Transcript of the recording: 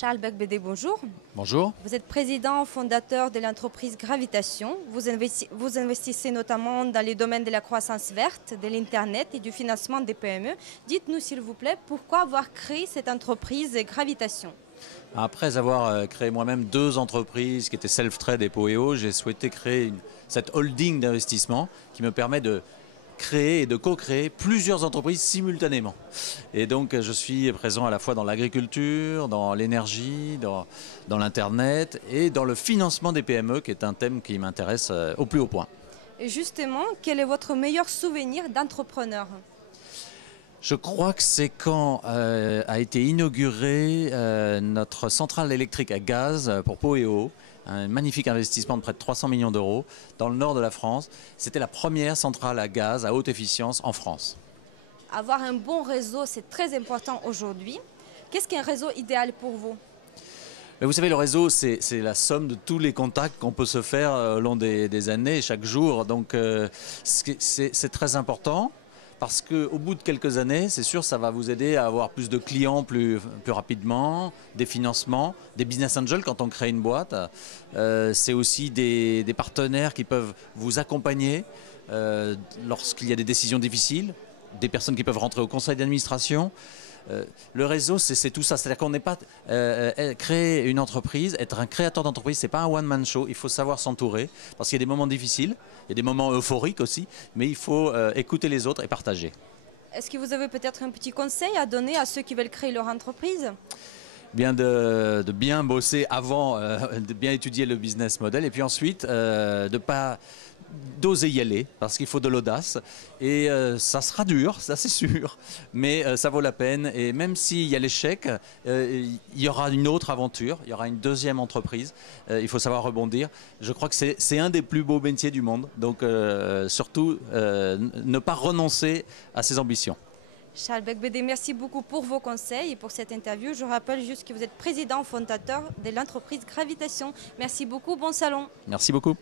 Charles Becbédé, bonjour. Bonjour. Vous êtes président fondateur de l'entreprise Gravitation. Vous investissez notamment dans les domaines de la croissance verte, de l'Internet et du financement des PME. Dites-nous s'il vous plaît, pourquoi avoir créé cette entreprise Gravitation? Après avoir créé moi-même deux entreprises qui étaient Self-Trade et Poeo, j'ai souhaité créer cette holding d'investissement qui me permet de créer et de co-créer plusieurs entreprises simultanément. Et donc je suis présent à la fois dans l'agriculture, dans l'énergie, dans l'Internet et dans le financement des PME, qui est un thème qui m'intéresse au plus haut point. Et justement, quel est votre meilleur souvenir d'entrepreneur? Je crois que c'est quand a été inaugurée notre centrale électrique à gaz pour Poeo, un magnifique investissement de près de 300 millions d'euros dans le nord de la France. C'était la première centrale à gaz à haute efficience en France. Avoir un bon réseau, c'est très important aujourd'hui. Qu'est-ce qu'un réseau idéal pour vous? Mais vous savez, le réseau, c'est la somme de tous les contacts qu'on peut se faire au long des années, chaque jour. Donc c'est très important. Parce qu'au bout de quelques années, c'est sûr, ça va vous aider à avoir plus de clients plus rapidement, des financements, des business angels quand on crée une boîte. C'est aussi des partenaires qui peuvent vous accompagner lorsqu'il y a des décisions difficiles, des personnes qui peuvent rentrer au conseil d'administration. Le réseau, c'est tout ça. C'est-à-dire qu'on n'est pas créer une entreprise, être un créateur d'entreprise, c'est pas un one-man show. Il faut savoir s'entourer parce qu'il y a des moments difficiles, il y a des moments euphoriques aussi, mais il faut écouter les autres et partager. Est-ce que vous avez peut-être un petit conseil à donner à ceux qui veulent créer leur entreprise? Bien de bien bosser avant, de bien étudier le business model et puis ensuite d'oser y aller parce qu'il faut de l'audace et ça sera dur, ça c'est sûr, mais ça vaut la peine et même s'il y a l'échec, il y aura une autre aventure, il y aura une deuxième entreprise, il faut savoir rebondir. Je crois que c'est un des plus beaux métiers du monde, donc surtout ne pas renoncer à ses ambitions. Charles Becbédé, merci beaucoup pour vos conseils et pour cette interview. Je rappelle juste que vous êtes président fondateur de l'entreprise Gravitation. Merci beaucoup, bon salon. Merci beaucoup.